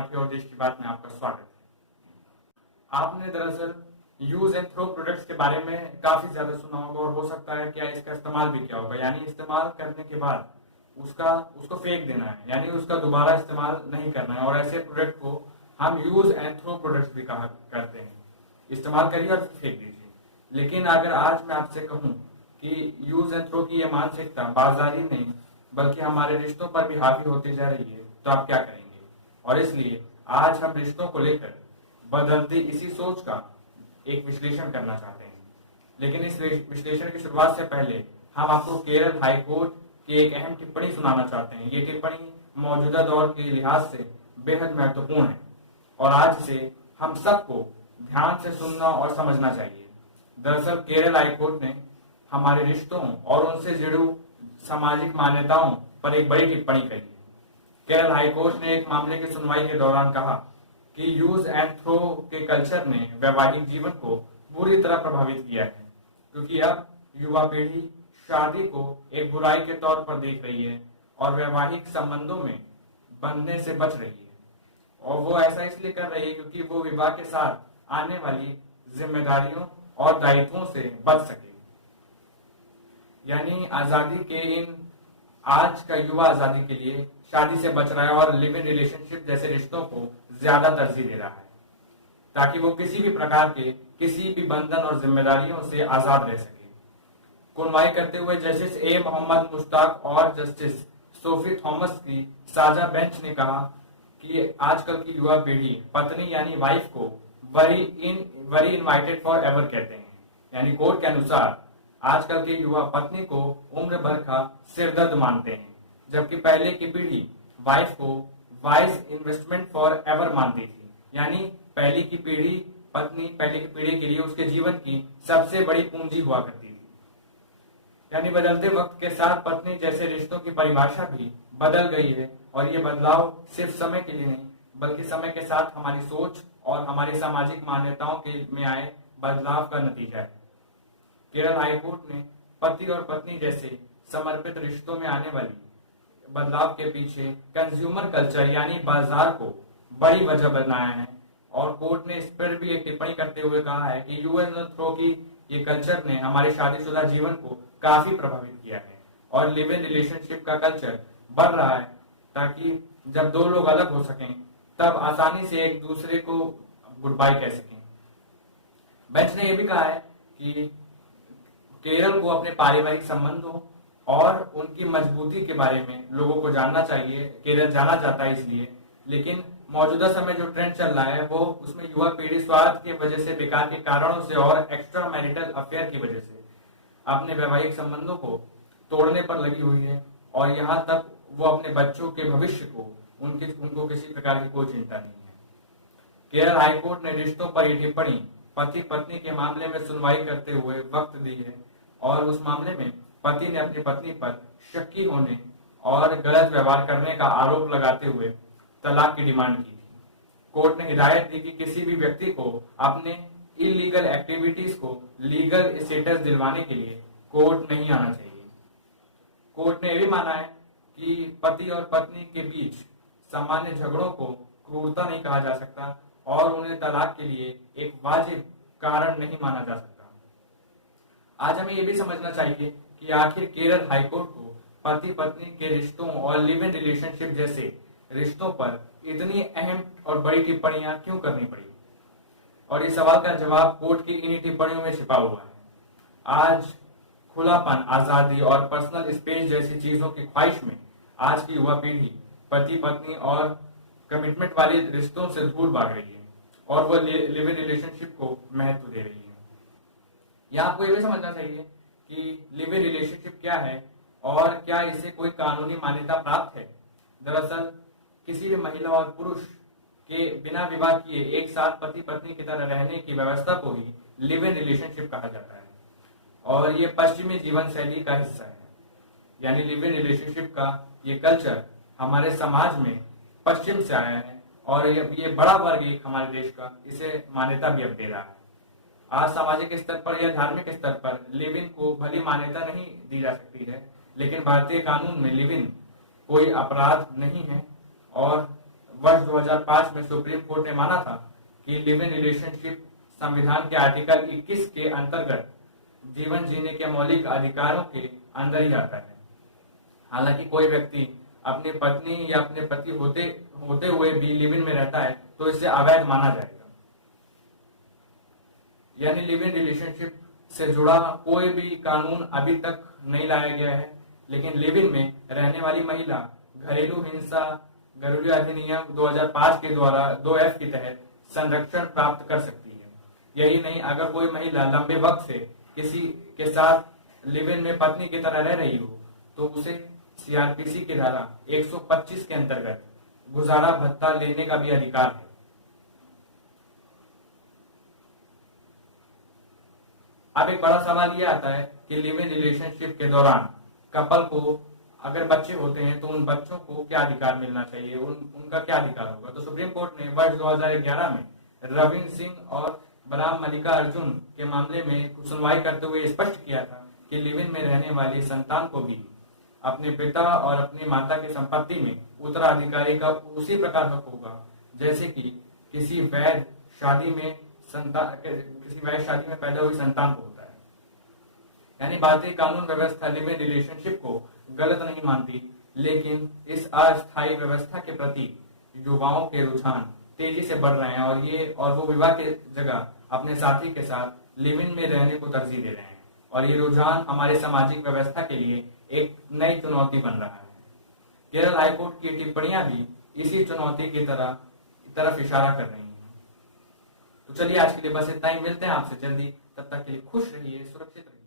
राठौर और देश की बात में आपका स्वागत है। आपने दरअसल यूज एंड थ्रो प्रोडक्ट्स के बारे में काफी ज्यादा सुना होगा और हो सकता है क्या इसका इस्तेमाल भी किया होगा, यानी इस्तेमाल करने के बाद उसको फेंक देना है, यानी उसका दोबारा इस्तेमाल नहीं करना है। और ऐसे प्रोडक्ट को हम यूज एंड थ्रो प्रोडक्ट्स भी कहा करते हैं। इस्तेमाल करिए और फेंक दीजिए। लेकिन अगर आज मैं आपसे कहूं कि यूज एंड थ्रो की ये मानसिकता बाजारी नहीं बल्कि हमारे रिश्तों पर भी हावी होती जा रही है, तो आप क्या करेंगे? और इसलिए आज हम रिश्तों को लेकर बदलती इसी सोच का एक विश्लेषण करना चाहते हैं। लेकिन इस विश्लेषण की शुरुआत से पहले हम आपको केरल हाई कोर्ट की एक अहम टिप्पणी सुनाना चाहते हैं। ये टिप्पणी मौजूदा दौर के लिहाज से बेहद महत्वपूर्ण है और आज से हम सबको ध्यान से सुनना और समझना चाहिए। दरअसल केरल हाई कोर्ट ने हमारे रिश्तों और उनसे जुड़ी सामाजिक मान्यताओं पर एक बड़ी टिप्पणी करी। केरल हाई कोर्ट ने एक मामले की सुनवाई के दौरान कहा कि यूज एंड थ्रो के कल्चर ने वैवाहिक जीवन को बुरी तरह प्रभावित किया है, क्योंकि अब युवा पीढ़ी शादी को एक बुराई के तौर पर देख रही है और वैवाहिक संबंधों में बंधने से बच रही है। और वो ऐसा इसलिए कर रही है क्योंकि वो विवाह के साथ आने वाली जिम्मेदारियों और दायित्वों से बच सके। यानी आजादी के इन आज का युवा आजादी के लिए शादी से बच रहा है और लिव इन रिलेशनशिप जैसे रिश्तों को ज्यादा तरजीह दे रहा है, ताकि वो किसी भी प्रकार के किसी भी बंधन और जिम्मेदारियों से आजाद रह सके। सुनवाई करते हुए जस्टिस ए मोहम्मद मुश्ताक और जस्टिस सोफी थॉमस की साझा बेंच ने कहा कि आजकल की युवा पीढ़ी पत्नी यानी वाइफ को वरी इनवाइटेड फॉर एवर कहते हैं। यानी कोर्ट के अनुसार आजकल के युवा पत्नी को उम्र भर का सिरदर्द मानते हैं, जबकि पहले की पीढ़ी वाइफ को वाइज इन्वेस्टमेंट फॉर एवर मानती थी। यानी पहले की पीढ़ी के लिए उसके जीवन की सबसे बड़ी पूंजी हुआ करती थी। यानी बदलते वक्त के साथ पत्नी जैसे रिश्तों की परिभाषा भी बदल गई है और ये बदलाव सिर्फ समय के लिए नहीं बल्कि समय के साथ हमारी सोच और हमारी सामाजिक मान्यताओं के में आए बदलाव का नतीजा है। केरल हाईकोर्ट ने पति और पत्नी जैसे समर्पित रिश्तों में आने वाली बदलाव के पीछे कंज्यूमर कल्चर यानी बाजार को बड़ी वजह बनाया है और कोर्ट ने इस पर भी एक टिप्पणी करते हुए कहा है कि यूज एंड थ्रो की ये कल्चर ने हमारे शादीशुदा जीवन को काफी प्रभावित किया है और लिव इन रिलेशनशिप का कल्चर बढ़ रहा है, ताकि जब दो लोग अलग हो सकें तब आसानी से एक दूसरे को गुड बाय कह सकें। बेंच ने यह भी कहा है कि केरल को अपने पारिवारिक संबंधों और उनकी मजबूती के बारे में लोगों को जानना चाहिए। केरल जाना चाहता है इसलिए, लेकिन मौजूदा समय जो ट्रेंड चल रहा है वो उसमें युवा पीढ़ी स्वार्थ की वजह से, बेकार के कारणों से और एक्स्ट्रा मैरिटल अफेयर की वजह से अपने वैवाहिक संबंधों को तोड़ने पर लगी हुई है और यहाँ तक वो अपने बच्चों के भविष्य को उनको किसी प्रकार की कोई चिंता नहीं है। केरल हाईकोर्ट ने रिश्तों पर यह टिप्पणी पति पत्नी के मामले में सुनवाई करते हुए वक्त दी है और उस मामले में पति ने अपनी पत्नी पर शक्की होने और गलत व्यवहार करने का आरोप लगाते हुए तलाक की डिमांड की थी। कोर्ट ने हिदायत दी कि किसी भी व्यक्ति को अपने इलीगल एक्टिविटीज को लीगल स्टेटस दिलवाने के लिए कोर्ट नहीं आना चाहिए। कोर्ट ने यह भी माना है कि पति और पत्नी के बीच सामान्य झगड़ों को क्रूरता नहीं कहा जा सकता और उन्हें तलाक के लिए एक वाजिब कारण नहीं माना जा सकता। आज हमें यह भी समझना चाहिए कि आखिर केरल हाईकोर्ट को पति पत्नी के रिश्तों और लिव इन रिलेशनशिप जैसे रिश्तों पर इतनी अहम और बड़ी टिप्पणियां क्यों करनी पड़ी, और इस सवाल का जवाब कोर्ट की इन्हीं टिप्पणियों में छिपा हुआ है। आज खुलापन, आजादी और पर्सनल स्पेस जैसी चीजों की ख्वाहिश में आज की युवा पीढ़ी पति पत्नी और कमिटमेंट वाले रिश्तों से दूर भाग रही है और वो लिव इन रिलेशनशिप को महत्व दे रही है। यहाँ आपको ये भी समझना चाहिए कि लिव इन रिलेशनशिप क्या है और क्या इसे कोई कानूनी मान्यता प्राप्त है। दरअसल किसी भी महिला और पुरुष के बिना विवाह किए एक साथ पति पत्नी की तरह रहने की व्यवस्था को ही लिव इन रिलेशनशिप कहा जाता है और ये पश्चिमी जीवन शैली का हिस्सा है। यानी लिव इन रिलेशनशिप का ये कल्चर हमारे समाज में पश्चिम से आया है और ये बड़ा वर्ग एक हमारे देश का इसे मान्यता भी अब दे रहा है। आज सामाजिक स्तर पर या धार्मिक स्तर पर लिव इन को भली मान्यता नहीं दी जा सकती है, लेकिन भारतीय कानून में लिव इन कोई अपराध नहीं है और वर्ष 2005 में सुप्रीम कोर्ट ने माना था कि लिव इन रिलेशनशिप संविधान के आर्टिकल 21 के अंतर्गत जीवन जीने के मौलिक अधिकारों के अंदर ही आता है। हालांकि कोई व्यक्ति अपनी पत्नी या अपने पति होते हुए भी लिव इन में रहता है तो इसे अवैध माना जाएगा। यानी लिव इन रिलेशनशिप से जुड़ा कोई भी कानून अभी तक नहीं लाया गया है, लेकिन लिव इन में रहने वाली महिला घरेलू हिंसा घरेलू अधिनियम 2005 के द्वारा 2F के तहत संरक्षण प्राप्त कर सकती है। यही नहीं, अगर कोई महिला लंबे वक्त से किसी के साथ लिव इन में पत्नी की तरह रह रही हो तो उसे सीआरपीसी की धारा 125 के अंतर्गत गुजारा भत्ता लेने का भी अधिकार है। अब एक बड़ा सवाल यह आता है कि लिव इन रिलेशनशिप के दौरान कपल को अगर बच्चे होते हैं तो उन बच्चों को क्या अधिकार मिलना चाहिए, उनका क्या अधिकार होगा। तो सुप्रीम कोर्ट ने वर्ष 2011 में रविंद्र सिंह और बराम मल्लिका अर्जुन के मामले में सुनवाई करते हुए स्पष्ट किया था कि लिव इन में रहने वाली संतान को भी अपने पिता और अपनी माता की संपत्ति में उत्तराधिकारी का उसी प्रकार हक होगा जैसे कि किसी वैध शादी में पैदा हुई संतान को होता है। यानी भारतीय कानून व्यवस्था लिव इन रिलेशनशिप को गलत नहीं मानती, लेकिन इस अस्थायी व्यवस्था के प्रति युवाओं के रुझान तेजी से बढ़ रहे हैं और वो विवाह के जगह अपने साथी के साथ लिव इन में रहने को तरजीह दे रहे हैं। और ये रुझान हमारे सामाजिक व्यवस्था के लिए एक नई चुनौती बन रहा है। केरल हाईकोर्ट की टिप्पणियां भी इसी चुनौती की तरफ इशारा कर रही हैं। तो चलिए आज के लिए बस इतना ही, मिलते हैं आपसे जल्दी, तब तक के लिए खुश रहिए, सुरक्षित रहिए।